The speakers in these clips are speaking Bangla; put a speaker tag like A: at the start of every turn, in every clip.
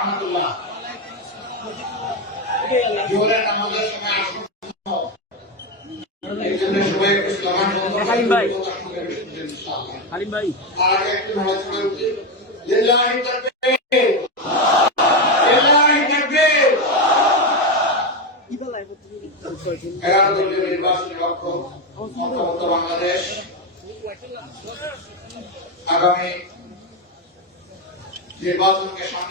A: রহমতুল্লাহ জোহরের নামাজের সময় আসুন। এই জন্য সবাই একটু স্লোগান
B: হালিম ভাই। হালিম ভাই।
A: একটু লিল্লাহি তাকবীর এগারো দলীয় নির্বাচনী লক্ষ্য ঐক্যবদ্ধ বাংলাদেশ আগামী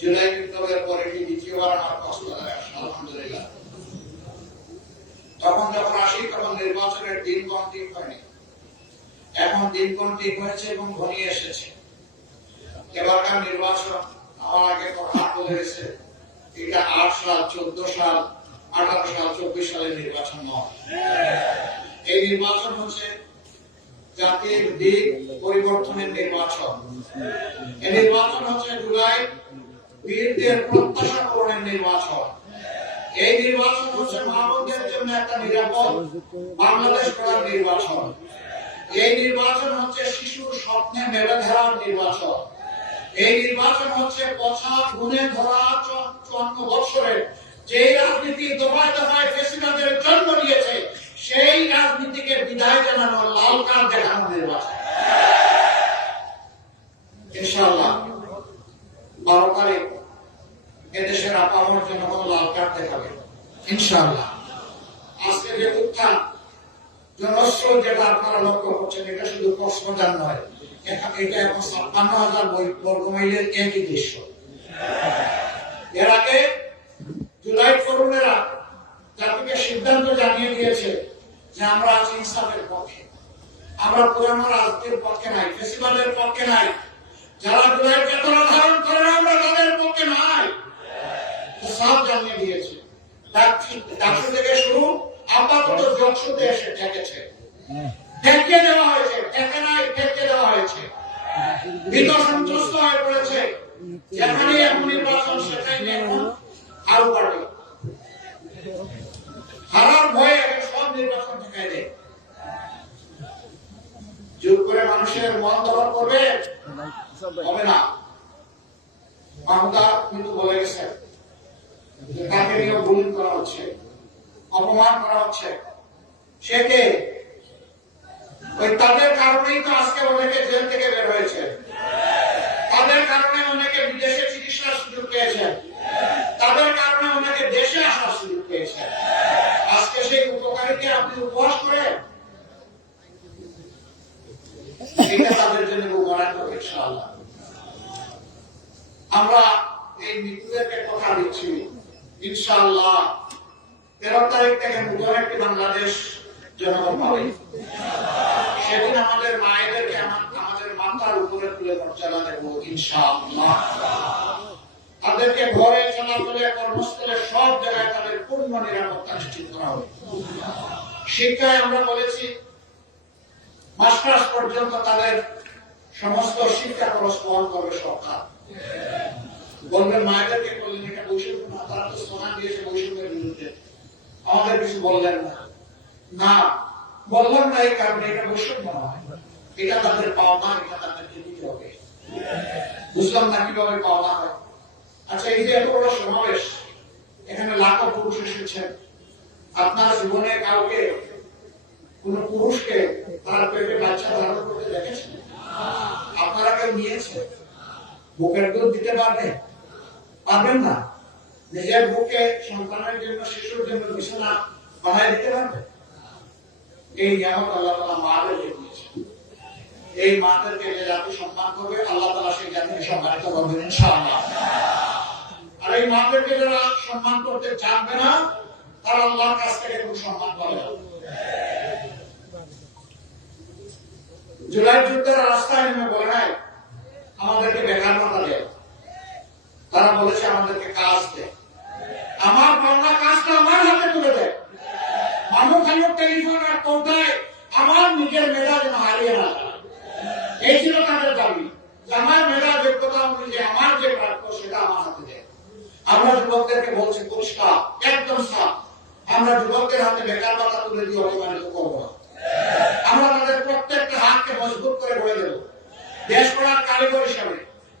A: জুলাই বিপ্লবের পরে এটি দ্বিতীয়বার আমার কক্সবাজারে আসা আলহামদুলিল্লাহ। তখন যখন আসি, তখন নির্বাচনের দিনক্ষণ ঠিক হয়নি। এখন দিনক্ষণ ঠিক হয়েছে এবং ঘনিয়ে এসেছে। এবারকার নির্বাচন আমার আগে কথা গেছে। এটা আট সাল, চোদ্দ সাল, আঠারো সাল, চব্বিশ সালের নির্বাচন নয়। এই নির্বাচন হচ্ছে জাতির দিক পরিবর্তনের নির্বাচন। এই নির্বাচন হচ্ছে জুলাই বীরদের প্রত্যাশা পূরণের নির্বাচন। এই নির্বাচন হচ্ছে মানবদের জন্য একটা নিরাপদ বাংলাদেশ করার নির্বাচন। এই নির্বাচন হচ্ছে শিশুর স্বপ্নে মেলে ধরার নির্বাচন। এই নির্বাচন হচ্ছে পছা গুণে ধরা চুয়ান্ন বছরে যে রাজনীতি দফায় দফায় ফেসিবাদের জন্ম নিয়েছে, সেই রাজনীতিকে বিদায় জানানো লাল কার্ড দেখানো নির্বাচন। ইনশাআল্লাহ, বারো তারিখ এদেশের আপামর জনগণ লাল কার্ড দেখাবে। ইনশাআল্লাহ। আজকে যে উত্থান যেটা আপনারা লক্ষ্য করছেন, এটা শুধু নয় সিদ্ধান্ত জানিয়ে দিয়েছে যে আমরা ইনসাফের পক্ষে। আমরা পক্ষে নাই পক্ষে নাই। যারা চেতনা ধারণ করে আমরা তাদের সব জানিয়ে দিয়েছে। ডাকসু থেকে শুরু আপাতত জকসুতে এসে ঠেকেছে ঠেকে দেওয়া হয়েছে ঠেকে নাই ঠেকে দেওয়া হয়েছে। ভীত সন্ত্রস্ত হয়ে পড়েছে। যেখানে এখন নির্বাচন, সেখানে এখন আরও পার্টি হারার ভয়ে সব নির্বাচন ঠেকাই দেয়। জোর করে মানুষের মন দখল করবে? হবে না। মাহুদা কিন্তু বলে গেছে তাকে নিয়ে করা হচ্ছে, অপমান করা হচ্ছে। সে ওই তাদের কারণেই তো আজকে অনেকে জেল থেকে বের হয়েছে। তাদের কারণে অনেকে বিদেশে চিকিৎসার সুযোগ পেয়েছে। তাদের কারণে অনেকে দেশে আসার সুযোগ পেয়েছে। আজকে সেই উপকারীকে আপনি উপহাস করে তাদের জন্য উপকার হবে আমরা এই মৃত্যুদেরকে কথা দিচ্ছি। ইনশাআল্লাহ, তেরো তারিখ থেকে নতুন বাংলাদেশ সেদিন আমাদের মায়েদেরকে আমাদের মাথার উপরে তুলে মর্যাদা দেব ইনশাআল্লাহ। তাদেরকে ঘরে চলাচলে কর্মস্থলে সব জায়গায় তাদের পূর্ণ নিরাপত্তা নিশ্চিত করা হবে। শিক্ষায় আমরা বলেছি মাস্টার্স পর্যন্ত তাদের সমস্ত শিক্ষা খরচ বহন করবে সরকার। বলবেন মায়েদেরকে বললেন, এটা বৈষম্য না, তারা তো স্লোগান দিয়েছে বৈষম্যের বিরুদ্ধে। আমাদের কিছু বললেন না। না, বললাম না এই কারণে, এটা বৈষম্য নয়। এটা তাদের পাওনা এটা তাদেরকে দিতে হবে। বুঝলাম না কীভাবে পাওনা হয় আচ্ছা এই যে এত বড় সমাবেশ, এখানে লাখো পুরুষ এসেছেন। আপনার জীবনে কাউকে, কোন পুরুষকে তার পেটে বাচ্চা ধারণ করতে দেখেছেন? আপনারা কেউ নিয়েছে বুকের দুধ দিতে পারবেন? পারবেন না। নিজের বুকে সন্তানের জন্য, শিশুর জন্য বিছানা বানায় দিতে পারবেন? এই নিয়ামত আল্লাহ তালা মাদেরকে দিয়েছেন। এই মাদেরকে যে জাতি সম্মান করবে, আল্লাহ তালা সেই জাতিকে সম্মানিত করবেন ইনশাআল্লাহ। আর এই মাদেরকে যারা সম্মান করতে জানবে না, তারা আল্লাহর কাছ থেকে কোনো সম্মান পাবে। জুলাই যুদ্ধের রাস্তায় নেমে বলে নাই আমাদেরকে বেকার মাথা দেয় তারা বলেছে আমাদেরকে কাজ দেয় আমার বাংলা কাজটা আমার হাতে তুলে দেয় মানুষ খালি টেলিফোন আর কোথায় আমার নিজের মেধা যেন হারিয়ে না যায়। এই ছিল তাদের দাবি যে আমার মেধা যোগ্যতা অনুযায়ী আমার যে প্রাপ্য সেটা আমার হাতে দেয় আমরা যুবকদেরকে বলছি পরিষ্কার একদম সাফ আমরা যুবকদের হাতে বেকার কথা তুলে দিয়ে অপমানিত করব আমরা তাদের প্রত্যেকটা হাতকে মজবুত করে গড়ে দেব। দেশ গড়ার কারিগর হিসাবে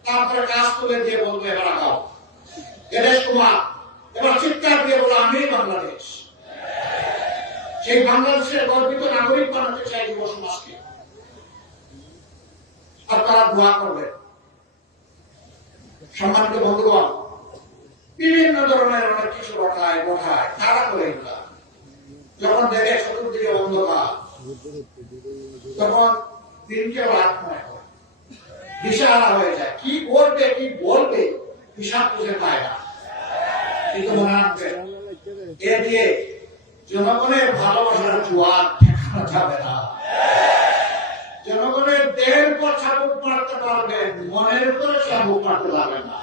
A: তারপরে কাজ তুলে দিয়ে বলব, এবার আগাও। এদেশ কুমার, এবার চিৎকার দিয়ে বলো আমি বাংলাদেশ। সেই বাংলাদেশের গর্বিত নাগরিক বানাতে চাই যুব সমাজকে। আপনারা দোয়া করবেন সম্মানিত বন্ধুগণ বিভিন্ন ধরনের অনেক কিছু রটায় বঠায় তারা করে যখন দেখে চতুর্দিকে অন্ধকার, তখন দিনকে রাত মনে হয় দিশাহারা হয়ে যায়। কি করবে কি বলবে, হিসাব খুঁজে পায় না। কিন্তু মনে রাখবেন এ দিয়ে জনগণের ভালোবাসার জোয়ার ঠেকানো যাবে না। জনগণের দেহের উপর চাবুক মারতে পারবেন মনের উপরে চাবুক মারতে পারবেন না।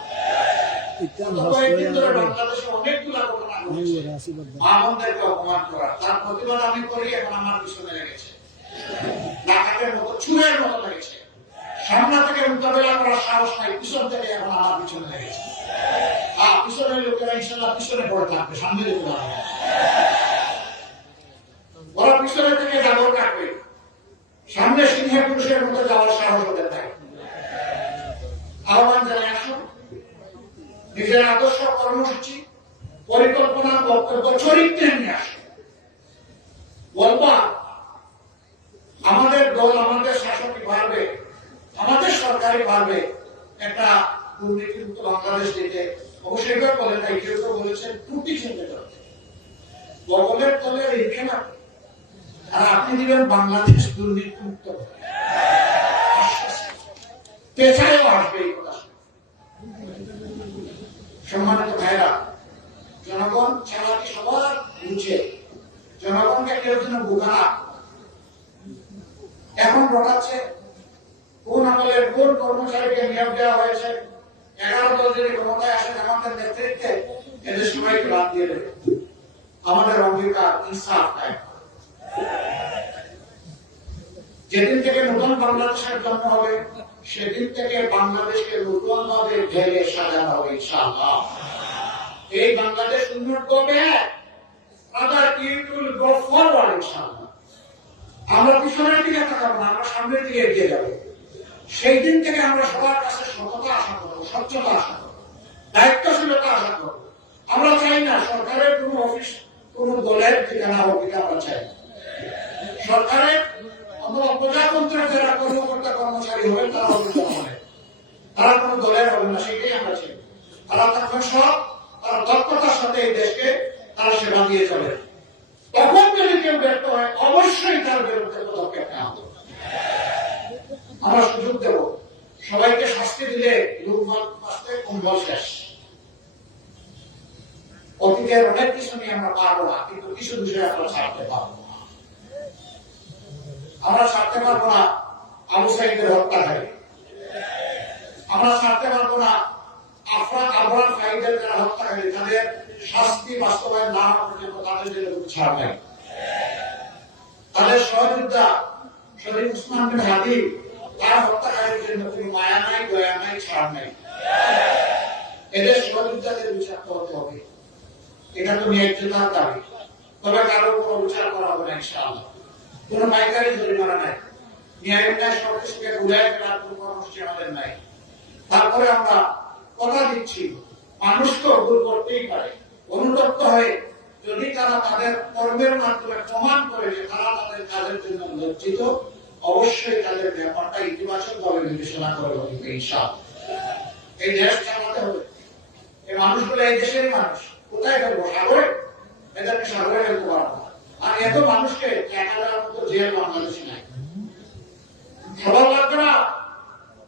A: অপমান করা তার প্রতিবাদ আমি করি এখন আমার পিছনে লেগেছে। ডাকাতের মতো চুরের মতো লেগেছে। সামনে থেকে মোকাবেলা করার সাহস নাই পিছন থেকে এখন আমার পিছনে লেগেছে। আর পিছনের লোকেরা ইনশাল্লাহ পিছনে পড়ে থাকবে সামনে যেতে পারবে ওরা পিছনে থেকে জাগর কাটবে সামনে সিংহের পুরুষের মতো যাওয়ার সাহস ওদের নাই। নিজের আদর্শ কর্মসূচি, পরিকল্পনা, বক্তব্য চরিত্রে নিয়ে আসুন বলবা, আমাদের দল আমাদের শাসক পারবে, আমাদের সরকারি পারবে একটা দুর্নীতিমুক্ত বাংলাদেশ দিতে। অবশ্যই বলে তাই কেউ কেউ বলেছেন ত্রুটি চিনতে করতে বগলের তলে রেখে না। আর আপনি দিবেন বাংলাদেশ দুর্নীতিমুক্ত। পেছায়ও আসবে এই কথা সম্মানিত ভাইরা জনগণ চালাকি সবার বুঝে জনগণকে কেউ যেন বোকা না এখন ঘটাচ্ছে কোন আমলের কোন কর্মচারীকে নিয়োগ দেওয়া হয়েছে এগারো দল যদি ক্ষমতায় আসেন আমাদের নেতৃত্বে এদের সবাইকে বাদ দিয়ে দেবে আমাদের অঙ্গীকার ইনসাফ নাই যেদিন থেকে নতুন বাংলাদেশের জন্ম হবে সেদিন থেকে বাংলাদেশকে নতুন ভাবে ঢেলে সাজানো হবে, ইনশাআল্লাহ। এই বাংলাদেশ উন্নত করবে আদার ইট উইল গো আমরা পিছনের দিকে তাকাবো না, আমরা সামনের দিকে এগিয়ে যাব। সেই দিন থেকে আমরা সবার কাছে সততা আশা করব, স্বচ্ছতা আশা করব, দায়িত্বশীলতা আশা করব। আমরা চাই না সরকারের কোন অফিস, কোন দলের ঠিকানা হোক, এটা আমরা চাই সরকারের অথবা প্রজাতন্ত্রের যারা কর্মকর্তা কর্মচারী হবেন, তারা হবে জনগণের তারা কোন দলের হবে না সেটাই আমরা চাই তারা তখন সব, তারা দক্ষতার সাথে এই দেশকে তারা সেবা দিয়ে চলে। তখন যদি কেউ ব্যর্থ হয়, অবশ্যই তার বিরুদ্ধে পদক্ষেপ নেওয়া হবে। আমরা সুযোগ দেব। সবাইকে শাস্তি দিলে লোকমান আসতে শেষ। অতীতের অনেক কিছু নিয়ে আমরা পারব না, কিন্তু কিছু বিষয়ে আমরা ছাড়তে পারব না। আমরা ছাড়তে পারব না আবু সাইদের হত্যাকারী। আমরা ছাড়তে পারব না। আফরান যারা তাদের শাস্তি বাস্তবায়ন না হওয়া পর্যন্ত তাদের জন্য নাই তাদের সহযোদ্ধা শরীফ জন্য মায়া নাই, দয়া নাই, ছাড় নাই। এদের সহযোদ্ধাদের করতে হবে। এটা তো দাবি। তবে কারও বিচার করা হবে না কোন পাইকারি জরিমানা নাই। ন্যায় ন্যায় সবকিছুকে আমাদের নাই। তারপরে আমরা কথা দিচ্ছি, মানুষ তো ভুল করতেই পারে। অনুতপ্ত হয়ে যদি তারা তাদের কর্মের মাধ্যমে প্রমাণ করে যে তারা তাদের কাজের জন্য লজ্জিত, অবশ্যই তাদের ব্যাপারটা ইতিবাচক ভাবে বিবেচনা করে হবে। এই দেশ চালাতে হবে। এই মানুষগুলো এই দেশেরই মানুষ। কোথায় ফেলব? সাগরে? এদেরকে সাগরে ফেলতে পারব। আর এত মানুষকে এক হাজার মতো জেল বাংলাদেশে নাই। সবার লাগবে না?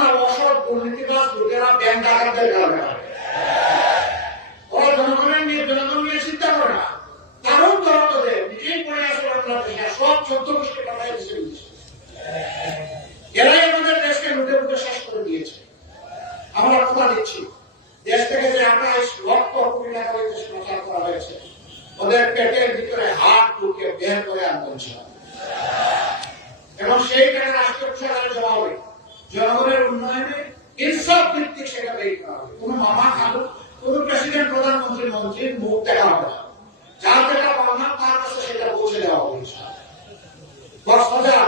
A: না অসৎ দুর্নীতিবাজ লোকেরা ব্যাংক ডাকাতদের কারণে ওরা জনগণের নিয়ে, জনগণ নিয়ে চিন্তা করে না। কারণ ধরা তোদের, নিজেই পড়ে আসে বাংলাদেশে আর সব চোদ্দ গোষ্ঠী টাকায় দেশে এরাই আমাদের দেশকে লুটে লুটে শেষ করে দিয়েছে। আমরা কথা দিচ্ছি, দেশ থেকে যে আঠাইশ লক্ষ কোটি টাকা ওই দেশে পাচার করা হয়েছে, ওদের পেটের ভিতরে হাত ঢুকে বের করে আনতে হচ্ছে। এবং সেই টাকা রাষ্ট্রীয় সরকারের জমা হবে জনগণের উন্নয়নে ইনসাফ ভিত্তিক সেটা বের করা হবে। কোনো মামা খালু, কোনো প্রেসিডেন্ট প্রধানমন্ত্রী মন্ত্রীর মুখ দেখা হবে না। যার যেটা পাওনা তার কাছে সেটা পৌঁছে দেওয়া হবে ইনশাআল্লাহ। কক্সবাজার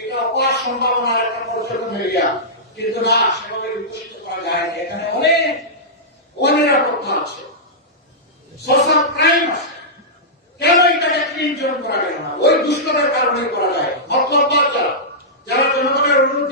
A: এটা অপার সম্ভাবনার একটা পর্যটন এরিয়া। কিন্তু না, সেভাবে বিকশিত করা এখানে অনেক অনিরাপত্তা আছে। সোশ্যাল ক্রাইম আছে। কেন এটাকে ক্লিন জোন করা গেল না? ওই দুষ্টতার কারণে করা যায়। মতলব যারা যারা জনগণের উন্নতি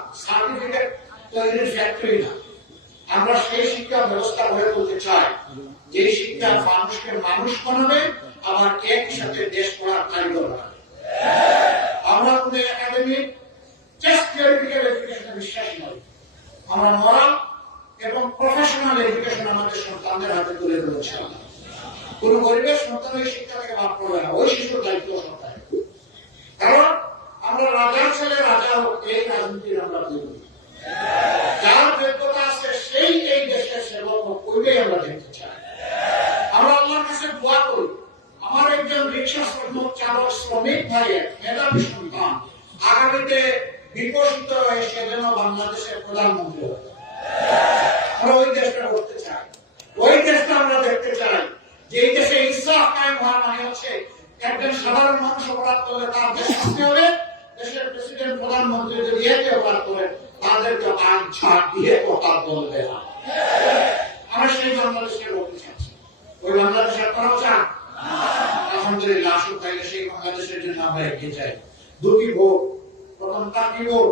A: তৈরির ফ্যাক্টরি না। আমরা সেই শিক্ষা ব্যবস্থা গড়ে তুলতে চাই। যে শিক্ষা মানুষকে মানুষ বানাবে, আবার একই দেশ গড়ার কারিগর আমরা কোনো একাডেমি জাস্ট থিওরিটিক্যাল এডুকেশনে বিশ্বাসী নই। আমরা ওই শিক্ষা দায়িত্ব সন্তান আমরা রাজার ছেলে, রাজা হোক, এই রাজনীতির আমরা যেন বাংলাদেশের প্রধানমন্ত্রী হয় আমরা ওই দেশটা করতে চাই। ওই দেশটা আমরা দেখতে চাই যে এই দেশে ইসলাম কায়েম হওয়া মানে হচ্ছে একজন সাধারণ মানুষ অপরাধ করলে তার দেশ শাস্তি হবে, দেশের প্রেসিডেন্ট প্রধানমন্ত্রী যদি একে অপরাধ করে তাদেরকে আইন ছাড় দিয়ে কথা বলবে না আমরা সেই বাংলাদেশকে করতে চাচ্ছি। ওই বাংলাদেশের করা চান আলহামদুলিল্লাহ আসুক তাইলে সেই বাংলাদেশের জন্য আমরা এগিয়ে যাই। দুটি ভোট প্রথমটা কি ভোট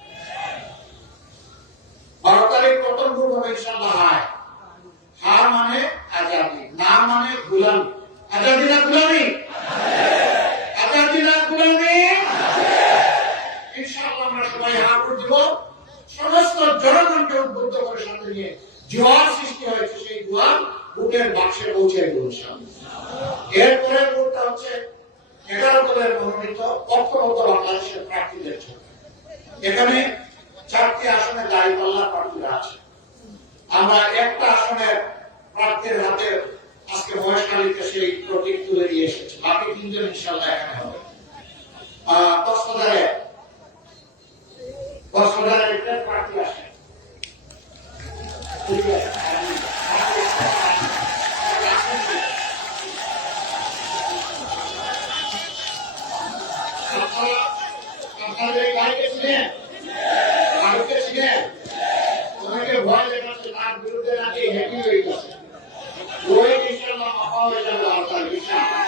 A: বারো তারিখ প্রথম ভোট হবে মানে আজাদি, না মানে গুলামি। আজাদি না গুলামি? আজাদি না গুলামি? জোয়ার সৃষ্টি হয়েছে সেই জোয়ার বাক্সে পৌঁছে এরপরে এগারো দলের মনোনীত জন্য। এখানে চারটি আসনে দাঁড়িপাল্লা প্রার্থীরা আছে। আমরা একটা আসনের প্রার্থীর হাতে আজকে মহেশখালীতে সেই প্রতীক তুলে দিয়ে এসেছি। বাকি তিনজন ইনশাল্লাহ এখানে হবে। আপনাদের গাড়িতে ছিলেন? গাড়িতে ছিলেন অনেকে ভয় দেখাচ্ছে তার বিরুদ্ধে নাকি হ্যাপি হয়ে গেছে ওই ইনশাল্লাহ মাফা হয়ে যাবে আপনার ইনশাল্লাহ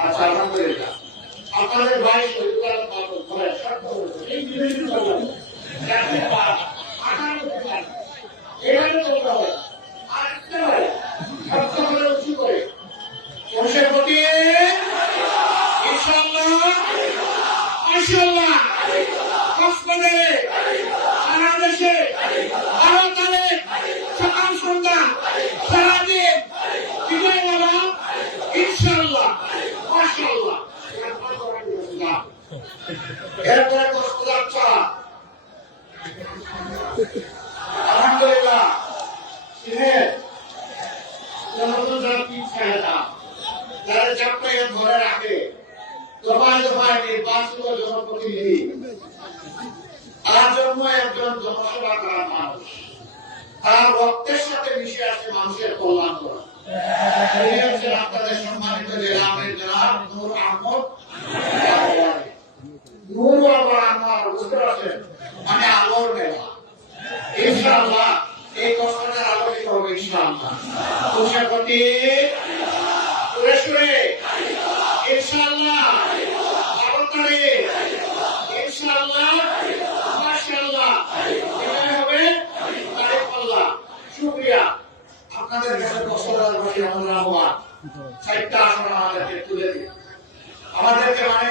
A: আচ্ছা আলহামদুলিল্লাহ। আপনাদের ভাই করে উঁচু করে। মানুষের প্রতি ইনশাল্লাহ মাশাল্লাহ সারা দেশে বারো তারিখ সকাল সন্ধ্যা, সারাদিন বিজয় বলা ইনশাল্লাহ মাশাল্লাহ এরপরে কক্সবাজার আলহামদুলিল্লাহ চাহিদা যারা ধরে রাখে, দফায় দফায় নির্বাচিত জনপ্রতিনিধি তার জন্য একজন জনসেবা করার মানুষ। তার রক্তের সাথে মিশে আসে মানুষের কল্যাণ করা। আপনাদের সম্মানিত জেলামের জনাব নূর আহমদ নূর আবার আমার বুঝতে পারছেন মানে আলোর মেলা ইনশাআল্লাহ এই কষ্টটা আলোকিত হবে ইনশাআল্লাহ তুষার প্রতি সুরে সুরে ইনশাআল্লাহ বারো তারিখ ইনশাআল্লাহ মাশাআল্লাহ এখানে হবে তারিখ আল্লাহ শুকরিয়া আপনাদের কাছে কষ্টদার বসে আমরা আহ্বান চারটা আসন আমাদেরকে তুলে দিন আমাদেরকে মানে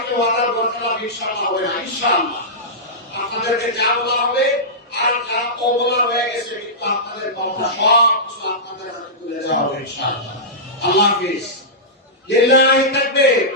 A: আপনাদেরকে যা বলা হবে, আর যারা অবলা হয়ে গেছে, কিন্তু আপনাদের পাওনা সব কিছু আপনাদের হাতে তুলে দেওয়া হবে, ইনশাআল্লাহ। আল্লাহ হাফিজ। লিল্লাহি তাকবীর।